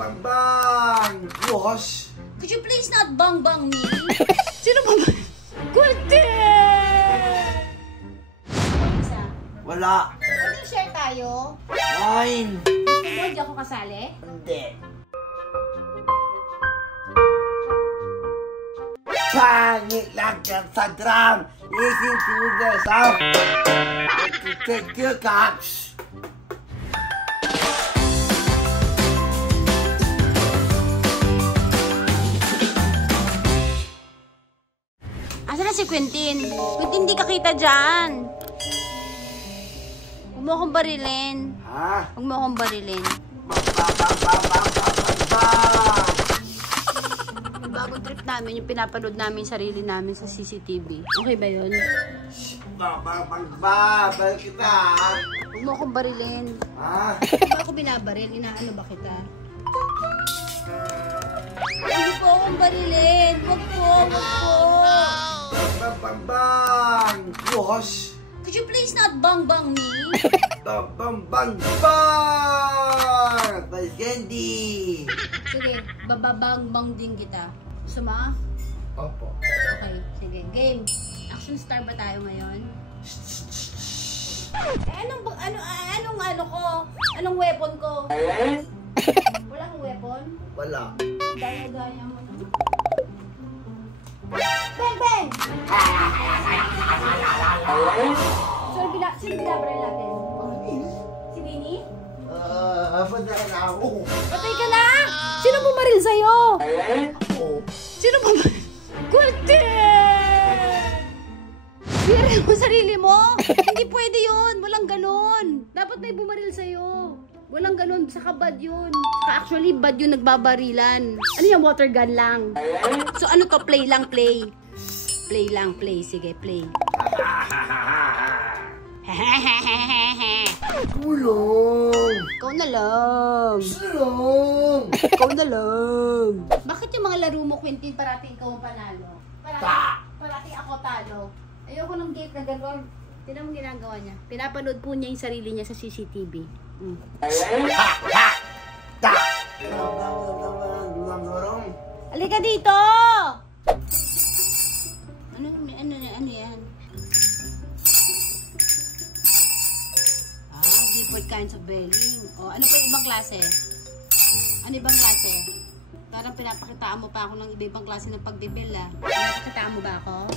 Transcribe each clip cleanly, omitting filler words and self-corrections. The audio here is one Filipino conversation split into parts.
bang bang! Wash! Could you please not bang bang me? Sino ba ba? Kulte! Isa. Wala! Pwede share tayo? Nine! Hindi ako kasali? Hindi! Pangit lang yan sa drum! Listen to the sound! Take your cups! Asa na si Quentin? Quentin, di ka kita dyan. Huwag mo akong barilin. Ha? Huwag mo akong barilin. Yung bagong trip namin, yung pinapanood namin yung sarili namin sa CCTV. Okay ba yun? Babal kita! Huwag mo akong barilin. Ha? Huwag mo ako binabaril. Inaano ba kita? Hindi po akong barilin. Huwag po, huwag po. Bang bang! Wash! Could you please not bang bang me? Bang bang bang! Vice Candy! Sige, bababang bang din kita. Gusto mo? Opo. Okay, sige. Game. Action star ba tayo ngayon? Anong ko? Anong weapon ko? Wala kang weapon? Wala. Daya-daya mo na. Bang! Bang! Sino binabaril natin? Si Winnie? Punta na ako. Patay ka na! Sino bumaril sa'yo? Ako. Sino bumaril? Kulte! Birin mo sarili mo! Hindi pwede yun! Walang ganon! Dapat may bumaril sa'yo. Walang ganon. Saka bad yun. Saka actually, bad yun nagbabarilan. Ano yung water gun lang? So ano to? Play lang, play. Play lang, play. Sige, play. Tulong! Ikaw na lang. Tulong! Ikaw na lang. Bakit yung mga laro mo, Quentin, parating ikaw ang panalo? Parating ako talo. Ayoko ng gate na gano'n. Tignan mo ginagawa niya. Pinapanood po niya yung sarili niya sa CCTV. Halika dito! Ano yan? Different kinds of belling. O, ano pa yung ibang klase? Ano ibang klase? Parang pinapakitaan mo pa ako ng iba-ibang klase ng pagdebel, ah. Pinapakitaan mo ba ako?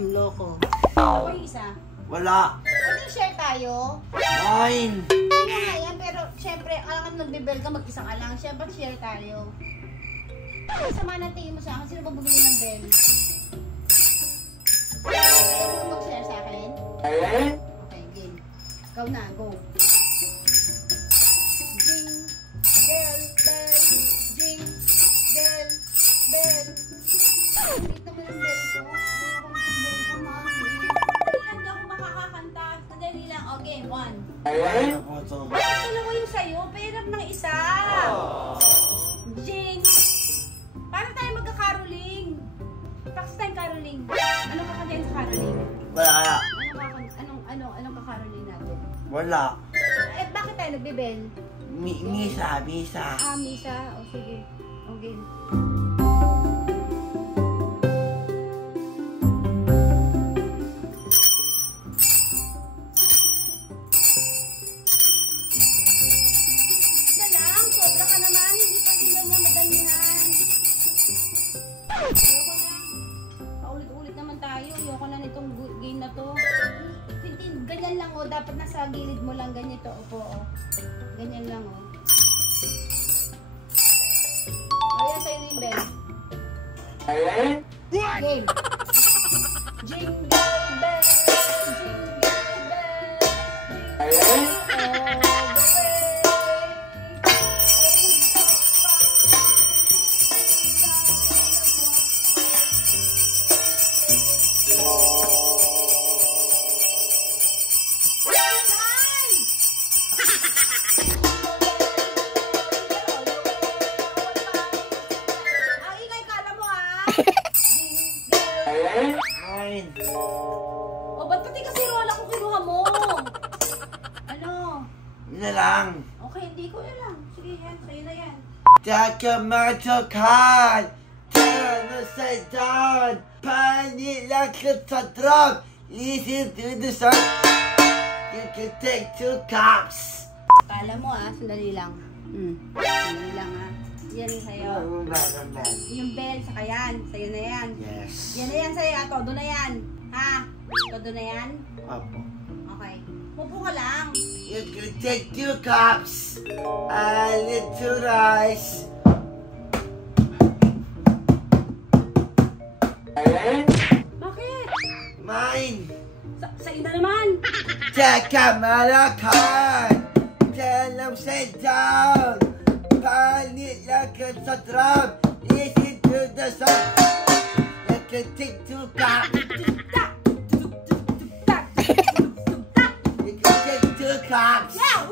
Loko. Ano yung isa? Wala. Pwede share tayo? Nine. Kaya nga yan, pero syempre, alam nagdebel ka, mag-isa ka lang. Syempre, share tayo. Sama na tingin mo sa akin. Sino ba bumili ng bell? Ayaw mo mag-share sa akin? Okay, game. Ikaw na, go. Jing, bell, bell, jing, bell, bell. Ulit naman ang bell ko. Hindi ako makakakanta. Madali lang. O, game, one. Bakit dalawa yung sa'yo? Pahirap ng isa. Jing. Paano tayo magka-caroling? Practice tayong caroling. Anong kakantayin sa caroling? Wala. Anong kakaroling natin? Wala. Eh, bakit tayo nagbibel? Misa. Misa. O, sige. Okay. Isa lang, sobra ka naman. Hindi pwede ganyan, maganyan. Ayoko na. Paulit-ulit naman tayo. Ayoko na nitong game na to. Ganyan lang, oh. Dapat nasa gilid mo lang ganito. Opo, oh. Ganyan lang, oh. Ayan sa'yo rin, Ben. Game. Jingle bell, jingle bell, jingle all the Nine. lang. Okay, hindi ko na lang. Sige, yan. Sa'yo na yan. Takamatokan. Turn upside down. Pani lang sa drum. Listen to the song. You can take 2 cups. Kala mo sandali lang. Sandali lang Yan yung sa'yo. Yung bell, saka yan. Sa'yo na yan. Yes. Yan na yan sa'yo. Todo na yan. Ha? Todo na yan? Opo. Okay. Pupo ka lang. You can take 2 cups. A little rice. Bakit? Mine. Sa'yo na naman. Takamalakan. Turn upside down. Pani lang sa drum. Listen to the song. You can take 2 cups. You can take 2 cups. Yeah!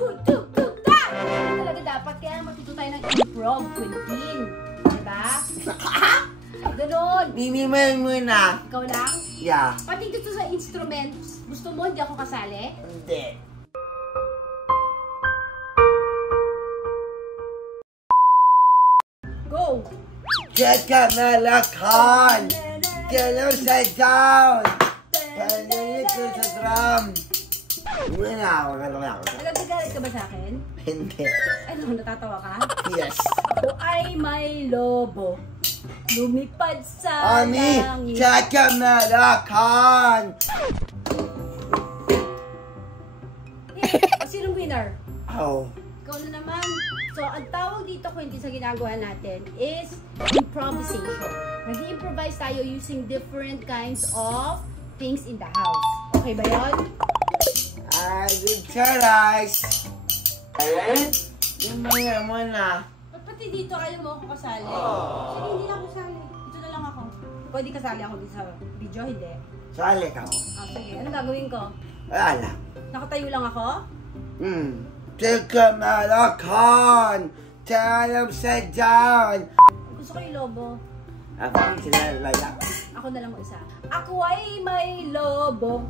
Talaga dapat. Kaya matuto tayo ng improv, Quintin. Diba? Ganon. Minimal muna. Ikaw lang? Yeah. Pati dito sa instruments, gusto mo hindi ako kasali? Hindi. Go! Takamalakan. Turn upside down. Pani lang sa drum. Muna ako. Nagagalit ka ba sa akin? Hindi. Ano, natatawa ka? Yes. Ako ay may lobo. Lumipad sa Ami, langit. Takamalakan. Sinong winner? Oh. Ikaw na naman. So, ang tawag dito, Quintin, sa ginagawa natin is improvisation. Nag-improvise tayo using different kinds of things in the house. Okay ba yun? I will rice. Yung mga muna. Ba't pati dito ayaw mo ako kasali? Sige, hindi na ako kasali. Dito na lang ako. Pwede kasali ako dito sa video, hindi? Sali ka ko. Sige, anong gagawin ko? Wala lang. Nakatayo lang ako? Takamalakan. Turn upside down. Gusto ko yung lobo. Ako ang sinalala. Ako na lang isa. Ako ay may lobo.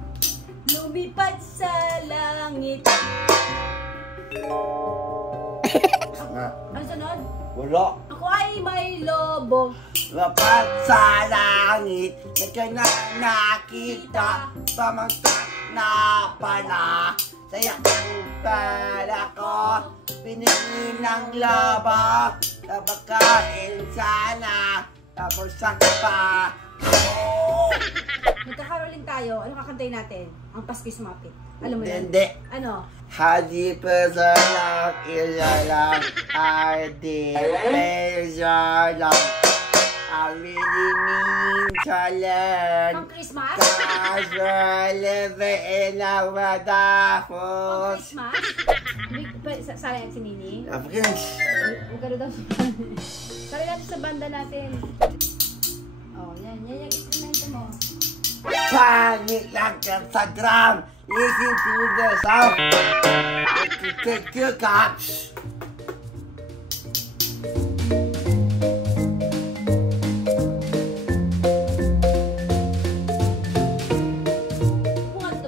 Lumipad sa langit. Ano sunod? Wala. Ako ay may lobo. Lapat sa langit. Ikaw na nakita. Pamagtak na pala. Saya ang pala ko. Pinili ng laba. Napakain sana. Tapos sakpa. Magkakaroling tayo. Ano kakantayin natin? Ang Paskis Mapit. Alam mo yan? Hindi. Ano? Hadi pesalang ilalang. Hadi pesalang. Alilimin salan. Pang Christmas? Kasalibiin ang Pang madapos. Christmas? Sala yan si Nini? Afrikans. Huwag ka daw sa sala natin sa banda natin. Oh, yan. Yan yung instrumento mo. Pangit lang ka sa drum. Listen to the sound. You take 2 cups.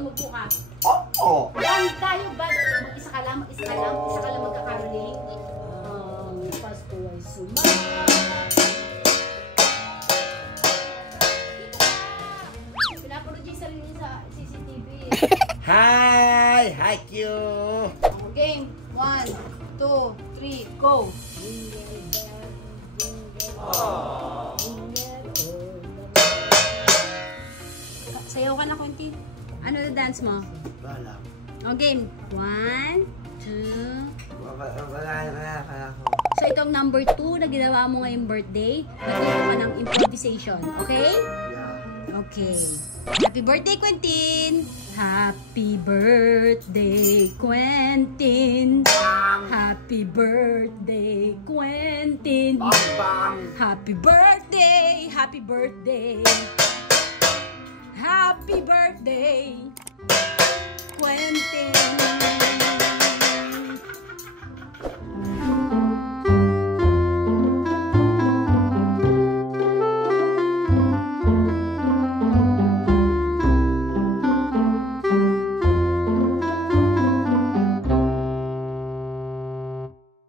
Magpo ka. Oo. Lang tayo ba? Mag-isa ka lang magkakaroling. Ang Pasko ay sumama. Pinapanood yung sarili sa CCTV. Hi! Hi, Q! Game. 1, 2, 3, go! Sayaw ka na, Kunti. Ano na dance mo? Wala. O, game. 1, 2. Wala. So, itong number 2 na ginawa mo ngayong birthday, natuto ka ng improvisation. Okay? Yeah. Okay. Happy birthday, Quentin! Happy birthday, Quentin! Happy birthday, Quentin! Bang! Happy birthday! Happy birthday! Happy birthday, Quentin!